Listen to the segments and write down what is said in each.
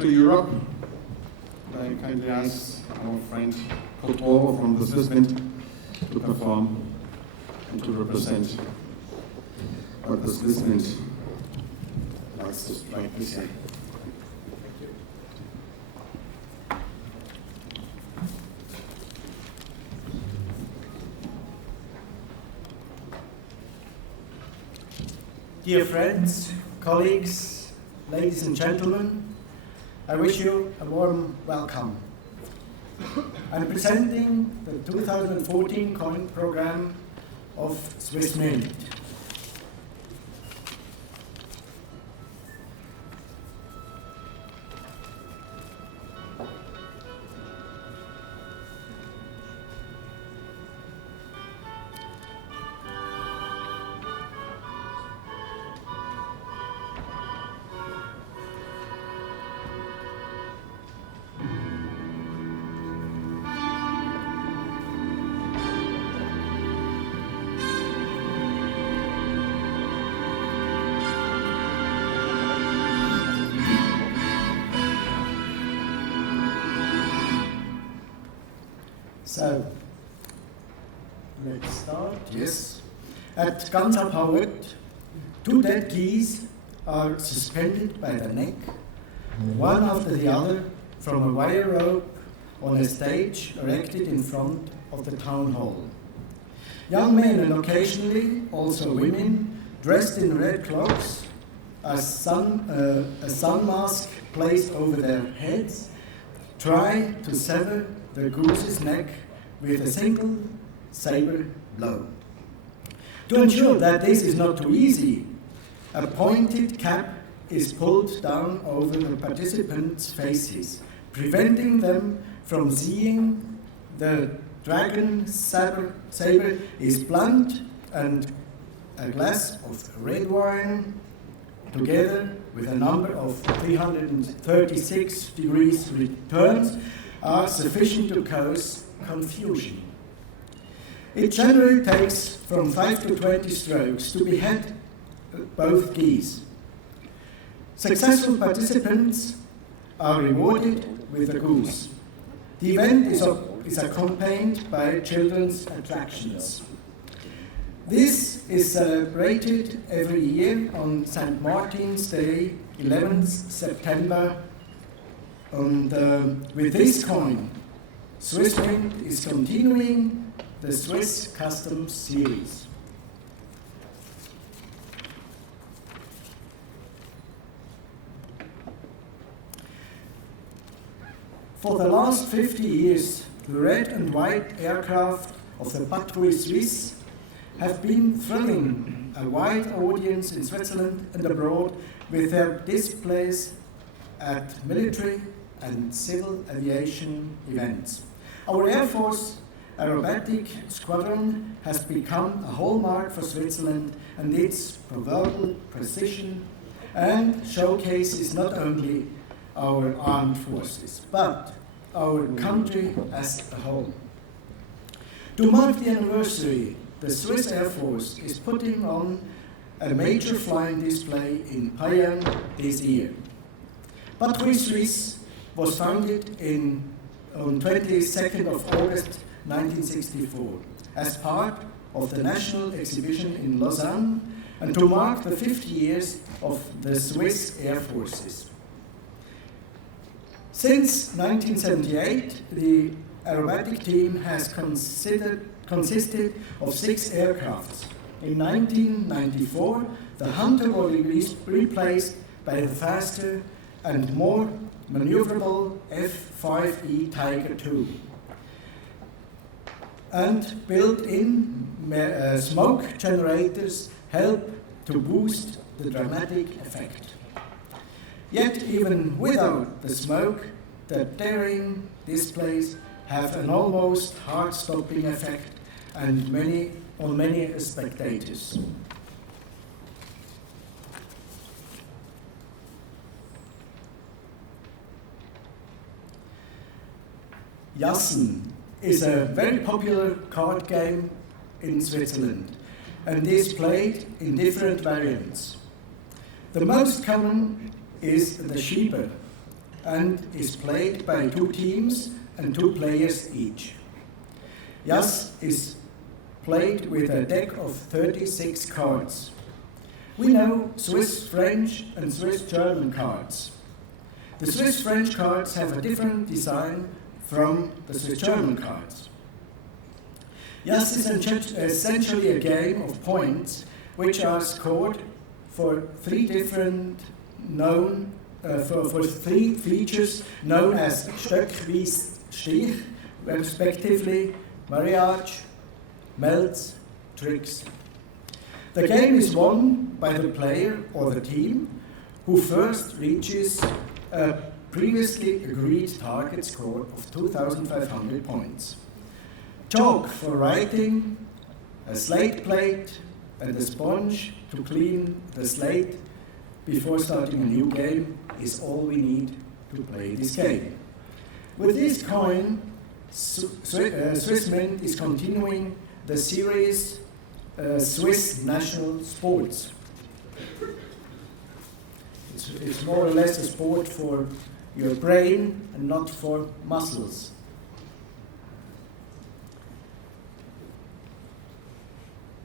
to Europe, I kindly ask our friend Rohrer from the Swissmint to perform and to represent what the Swissmint likes to rightly say. Dear friends, colleagues, ladies and gentlemen, I wish you a warm welcome. I'm presenting the 2014 coin program of Swissmint. So, let's start. Yes. At ganz Howard, 2 dead geese are suspended by the neck, one after the other, from a wire rope on a stage erected in front of the town hall. Young men and occasionally also women, dressed in red cloaks, a sun mask placed over their heads, try to sever the goose's neck with a single saber blow. To ensure that this is not too easy, a pointed cap is pulled down over the participants' faces, preventing them from seeing the dragon saber is blunt, and a glass of red wine, together with a number of 336 degrees returns, are sufficient to cause confusion. It generally takes from 5 to 20 strokes to behead both geese. Successful participants are rewarded with a goose. The event is accompanied by children's attractions. This is celebrated every year on St. Martin's Day, 11th September. And with this coin, Swissmint is continuing the Swiss Customs series. For the last 50 years, the red and white aircraft of the Patrouille Suisse have been thrilling a wide audience in Switzerland and abroad with their displays at military and civil aviation events. Our Air Force aerobatic squadron has become a hallmark for Switzerland, and its proverbial precision and showcases not only our armed forces, but our country as a whole. To mark the anniversary, the Swiss Air Force is putting on a major flying display in Payerne this year. Patrouille Suisse was founded on 22nd of August 1964 as part of the National Exhibition in Lausanne and to mark the 50 years of the Swiss Air Forces. Since 1978, the aerobatic team has consisted of 6 aircrafts. In 1994, the Hunter was replaced by the faster and more maneuverable F-5E Tiger II. And built-in smoke generators help to boost the dramatic effect. Yet even without the smoke, the daring displays have an almost heart-stopping effect on many spectators. Jassen is a very popular card game in Switzerland and is played in different variants. The most common is the Schieber, and is played by 2 teams and 2 players each. Yas is played with a deck of 36 cards. We know Swiss French and Swiss German cards. The Swiss French cards have a different design from the Swiss German cards. Yas is essentially a game of points which are scored for 3 different for 3 features known as Stöck, Wies, Stich, respectively Mariage, Melz, Tricks. The game is won by the player or the team who first reaches a previously agreed target score of 2,500 points. Chalk for writing, a slate plate, and a sponge to clean the slate before starting a new game is all we need to play this game. With this coin, Swissmint is continuing the series Swiss National Sports. It's more or less a sport for your brain and not for muscles.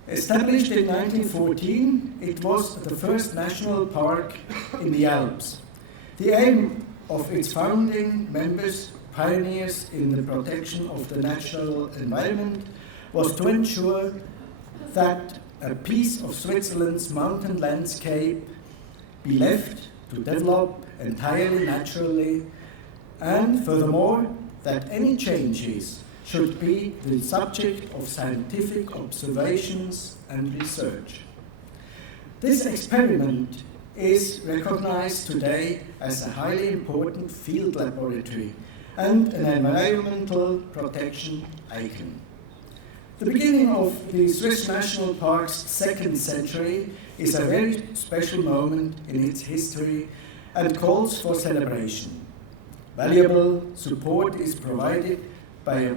Established in 1914, it was the first national park in the Alps. The aim of its founding members, pioneers in the protection of the natural environment, was to ensure that a piece of Switzerland's mountain landscape be left to develop entirely naturally, and furthermore, that any changes should be the subject of scientific observations and research. This experiment is recognized today as a highly important field laboratory and an environmental protection icon. The beginning of the Swiss National Park's 2nd century is a very special moment in its history and calls for celebration. Valuable support is provided by a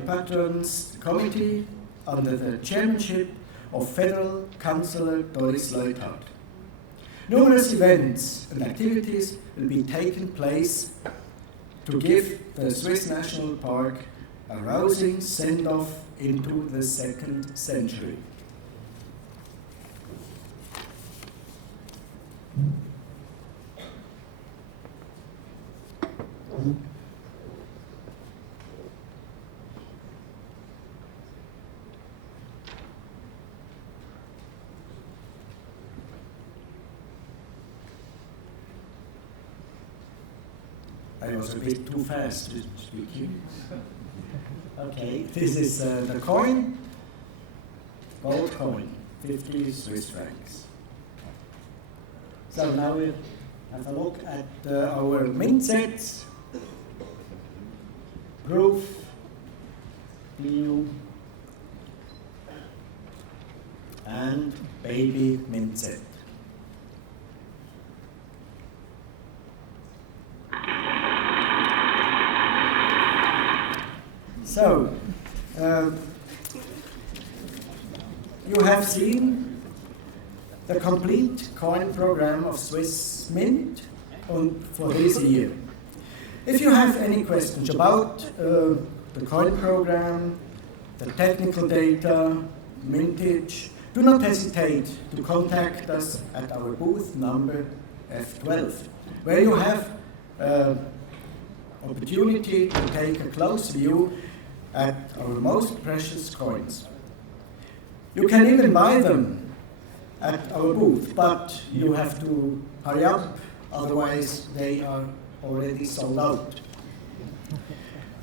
patrons committee under the chairmanship of Federal Councillor Doris Leuthard. Numerous events and activities will be taking place to give the Swiss National Park a rousing send-off into the 2nd century. I was a bit too fast with speaking. Okay, this is the coin, gold coin, 50 Swiss francs. So now we have a look at our mint sets, proof, blue, and baby mint set. So, you have seen the complete coin program of Swissmint for this year. If you have any questions about the coin program, the technical data, mintage, do not hesitate to contact us at our booth number F12, where you have opportunity to take a close view at our most precious coins. You can even buy them at our booth, but you have to hurry up, otherwise they are already sold out.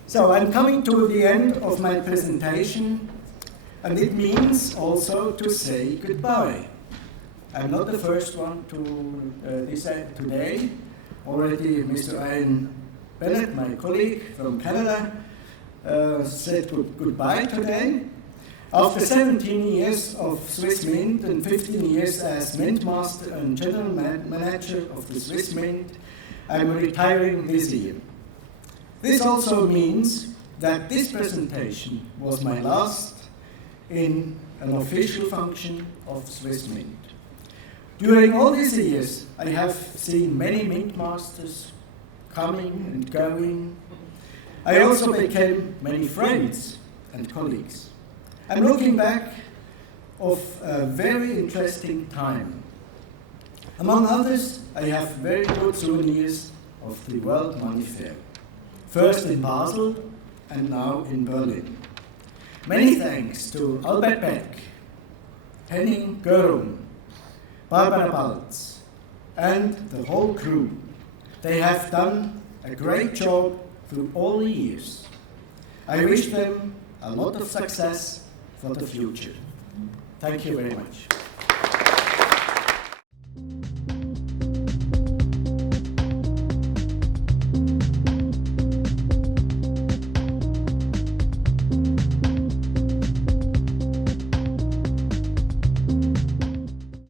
So I'm coming to the end of my presentation, and it means also to say goodbye. I'm not the first one to decide today. Already Mr. Ian Bennett, my colleague from Canada, said goodbye today. After 17 years of Swissmint and 15 years as Mint Master and General Manager of the Swissmint, I'm retiring this year. This also means that this presentation was my last in an official function of Swissmint. During all these years, I have seen many Mint Masters, coming and going. I also became many friends and colleagues. I'm looking back of a very interesting time. Among others, I have very good souvenirs of the World Money Fair. First in Basel and now in Berlin. Many thanks to Albert Beck, Henning Görum, Barbara Balz, and the whole crew. They have done a great job through all the years. I wish them a lot of success for the future. Thank you very much.